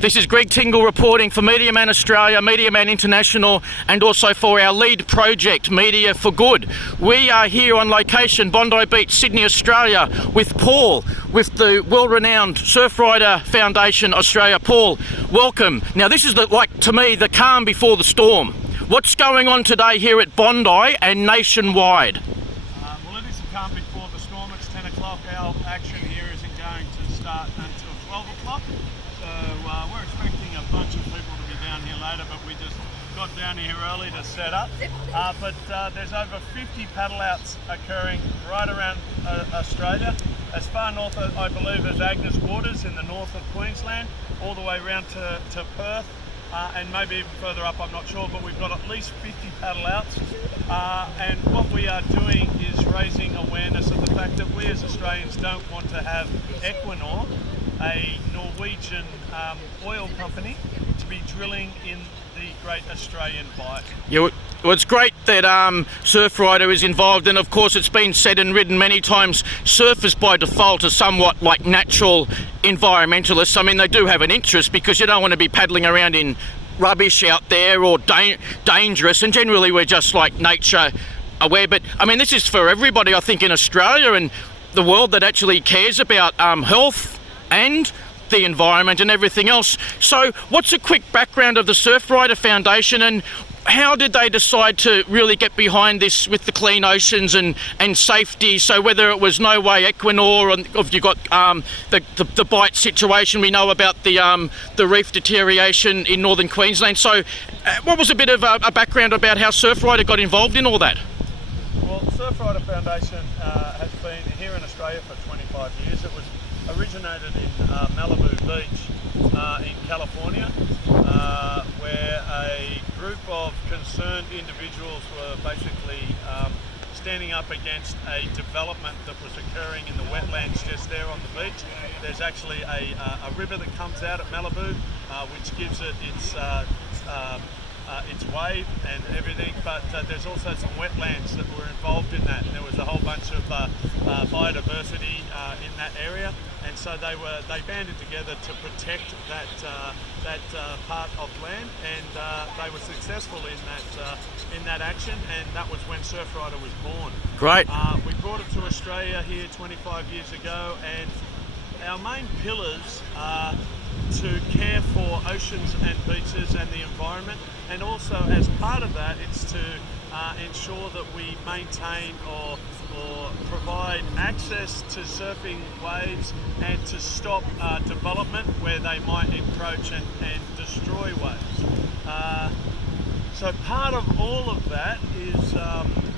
This is Greg Tingle reporting for Media Man Australia, Media Man International, and also for our lead project, Media for Good. We are here on location, Bondi Beach, Sydney, Australia, with Paul, with the world-renowned Surfrider Foundation Australia. Paul, welcome. Now this is, to me, the calm before the storm. What's going on today here at Bondi and nationwide? Well, it is the calm before the storm. It's 10 o'clock. Our action here isn't going to start until 12 o'clock. So we're expecting a bunch of people to be down here later, but we just got down here early to set up. But there's over 50 paddle outs occurring right around Australia, as far north, I believe, as Agnes Waters in the north of Queensland, all the way around to Perth, and maybe even further up, I'm not sure, but we've got at least 50 paddle outs. And what we are doing is raising awareness of the fact that we as Australians don't want to have Equinor, a Norwegian oil company, to be drilling in the Great Australian Bight. Yeah, well, it's great that Surfrider is involved, and of course it's been said and written many times, surfers by default are somewhat like natural environmentalists. I mean, they do have an interest because you don't want to be paddling around in rubbish out there or dangerous, and generally we're just like nature aware. But I mean, this is for everybody, I think, in Australia and the world that actually cares about health and the environment and everything else. So what's a quick background of the Surfrider Foundation, and how did they decide to really get behind this with the clean oceans and safety? So whether it was No Way Equinor, or if you've got the Bight situation, we know about the reef deterioration in northern Queensland. So what was a bit of a background about how Surfrider got involved in all that? Well, Surfrider Foundation has been here in Australia for 25 years. It was originated in Malibu Beach in California, where a group of concerned individuals were basically standing up against a development that was occurring in the wetlands just there on the beach. There's actually a river that comes out at Malibu, which gives it its wave and everything, but there's also some wetlands that were involved in that. There was a whole bunch of biodiversity in that area, and so they banded together to protect that part of land, and they were successful in that action, and that was when Surfrider was born. Great. We brought it to Australia here 25 years ago, and our main pillars are to care for oceans and beaches and the environment, and also as part of that it's to ensure that we maintain or provide access to surfing waves and to stop development where they might encroach and destroy waves. So part of all of that is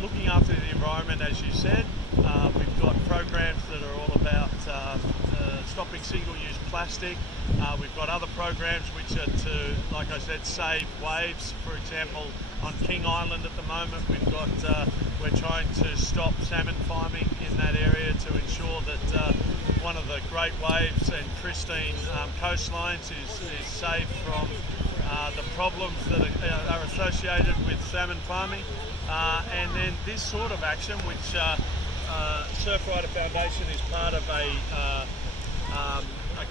looking after the environment, as you said. We've got programs that are all about stopping single-use plastic. We've got other programs which are to, like I said, save waves. For example, on King Island at the moment, we're trying to stop salmon farming in that area to ensure that one of the great waves and pristine coastlines is saved from the problems that are associated with salmon farming. And then this sort of action, which Surfrider Foundation is part of a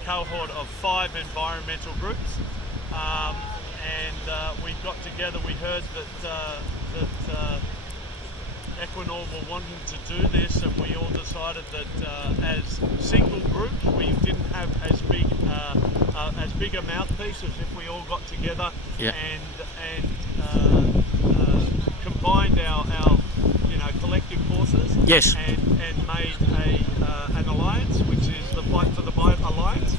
cohort of 5 environmental groups, and we got together. We heard that Equinor were wanting to do this, and we all decided that as single groups we didn't have as big a mouthpiece as if we all got together. Yeah. and combined our collective forces. Yes. And made an alliance, which is the Fight for the Bight Alliance,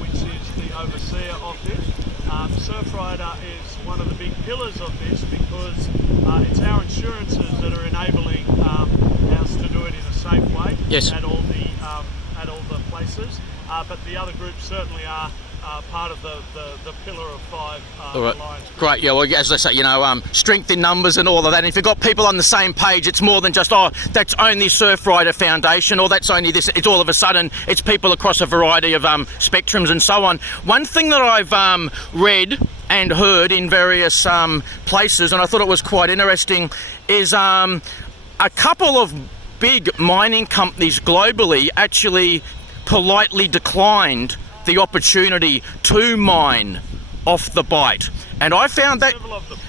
which is the overseer of this. Surfrider is one of the big pillars of this because it's our insurances that are enabling us to do it in a safe way. Yes. At all the places, but the other groups certainly are part of the pillar of 5 alliance. Great. Yeah, well, as I say, strength in numbers and all of that. And if you've got people on the same page, it's more than just, that's only Surfrider Foundation, or that's only this. It's all of a sudden, it's people across a variety of spectrums and so on. One thing that I've read and heard in various places, and I thought it was quite interesting, is a couple of big mining companies globally actually politely declined the opportunity to mine off the Bight. And I found that,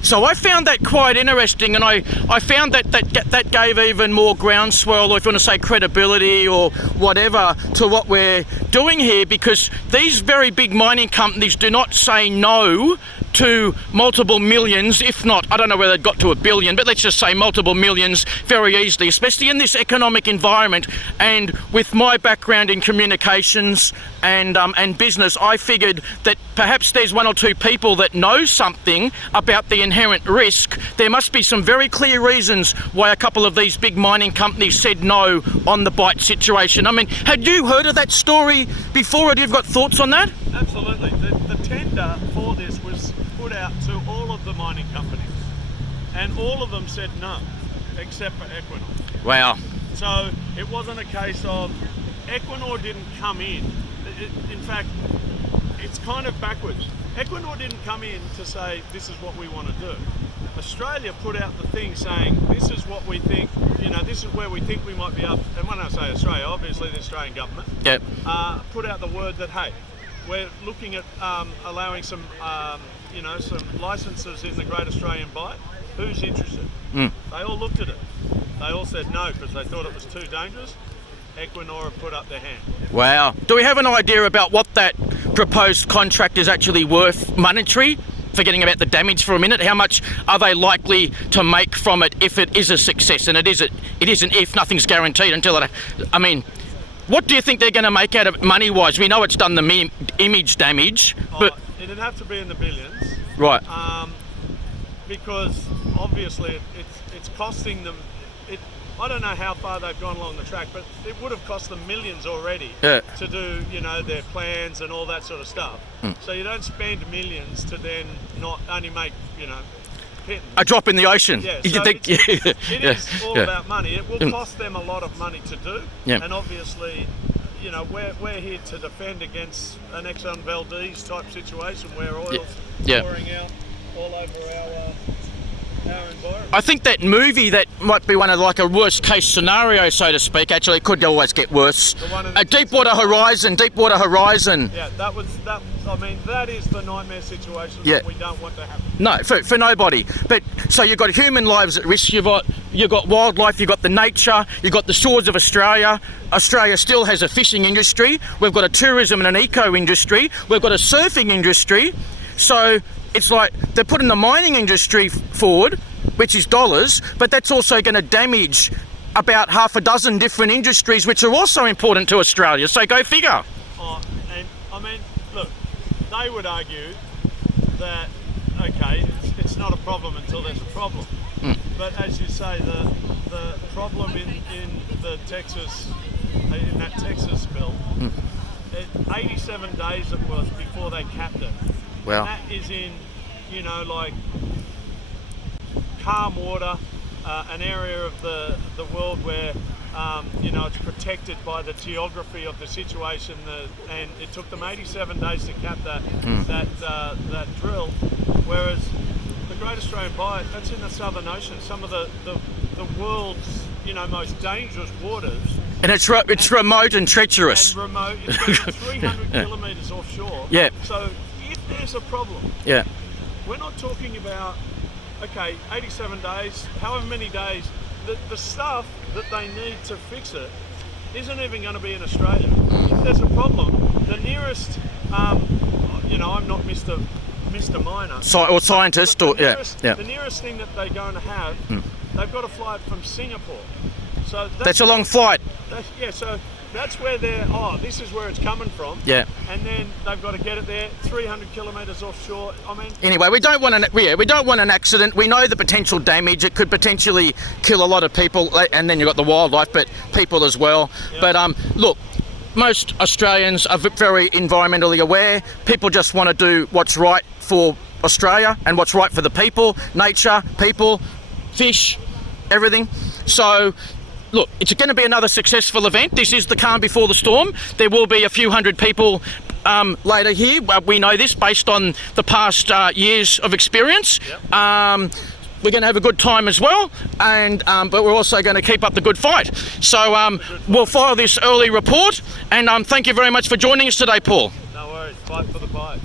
so I found that quite interesting, and I found that gave even more groundswell, or if you want to say credibility or whatever, to what we're doing here, because these very big mining companies do not say no to multiple millions, if not, I don't know whether it got to a billion, but let's just say multiple millions very easily, especially in this economic environment. And with my background in communications and business, I figured that perhaps there's one or two people that know something about the inherent risk. There must be some very clear reasons why a couple of these big mining companies said no on the Bight situation. I mean, had you heard of that story before, or do you have got thoughts on that? Absolutely. The tender for this was put out to all of the mining companies, and all of them said no, except for Equinor. Wow. So it wasn't a case of Equinor didn't come in. In fact, it's kind of backwards. Equinor didn't come in to say, this is what we want to do. Australia put out the thing saying, this is what we think, this is where we think we might be up. And when I say Australia, obviously the Australian government put out the word that, hey, we're looking at allowing some licenses in the Great Australian Bight. Who's interested? They all looked at it. They all said no because they thought it was too dangerous. Equinor have put up their hand. Wow. Do we have an idea about what that proposed contract is actually worth monetary? Forgetting about the damage for a minute, how much are they likely to make from it if it is a success? And it isn't if, nothing's guaranteed until it... I mean, what do you think they're going to make out of it money-wise? We know it's done the image damage, but... It'd have to be in the billions. Right. Because obviously it's costing them... I don't know how far they've gone along the track, but it would have cost them millions already to do, their plans and all that sort of stuff. So you don't spend millions to then not only make, pittance. A drop in the ocean. Yeah, so it is all about money. It will cost them a lot of money to do. Yeah. And obviously, we're here to defend against an Exxon Valdez type situation where oil's pouring out all over our environment. I think that movie, that might be one of like a worst case scenario, so to speak. Actually, it could always get worse. Deepwater Horizon. Yeah, that is the nightmare situation that we don't want to happen. No, for nobody. But so you've got human lives at risk. You've got wildlife. You've got the nature. You've got the shores of Australia. Australia still has a fishing industry. We've got a tourism and an eco industry. We've got a surfing industry. So it's like they're putting the mining industry forward, which is dollars, but that's also going to damage about half a dozen different industries, which are also important to Australia. So go figure. And I mean, look, they would argue that, okay, it's not a problem until there's a problem. But as you say, the problem in that Texas spill, 87 days it was before they capped it. Wow. And that is in, calm water, an area of the world where, it's protected by the geography of the situation, and it took them 87 days to cap that drill, whereas the Great Australian Bight, that's in the Southern Ocean, some of the world's, most dangerous waters. And it's remote and treacherous. And remote, it's going 300 kilometres offshore. Yeah. So if there's a problem, we're not talking about, 87 days, however many days, the stuff that they need to fix it isn't even going to be in Australia. If there's a problem, the nearest, I'm not Mr. Miner. Or scientist, the nearest thing that they're going to have, they've got to fly it from Singapore. So that's a long flight. So that's where this is where it's coming from. Yeah. And then they've got to get it there, 300 kilometres offshore. Anyway, we don't want an accident. We know the potential damage. It could potentially kill a lot of people, and then you've got the wildlife, but people as well. Yep. But look, most Australians are very environmentally aware. People just want to do what's right for Australia and what's right for the people, nature, people, fish, everything. So look, it's going to be another successful event. This is the calm before the storm. There will be a few hundred people later here. We know this based on the past years of experience. Yep. We're going to have a good time as well, and but we're also going to keep up the good fight. So we'll file this early report, and thank you very much for joining us today, Paul. No worries. Fight for the boat.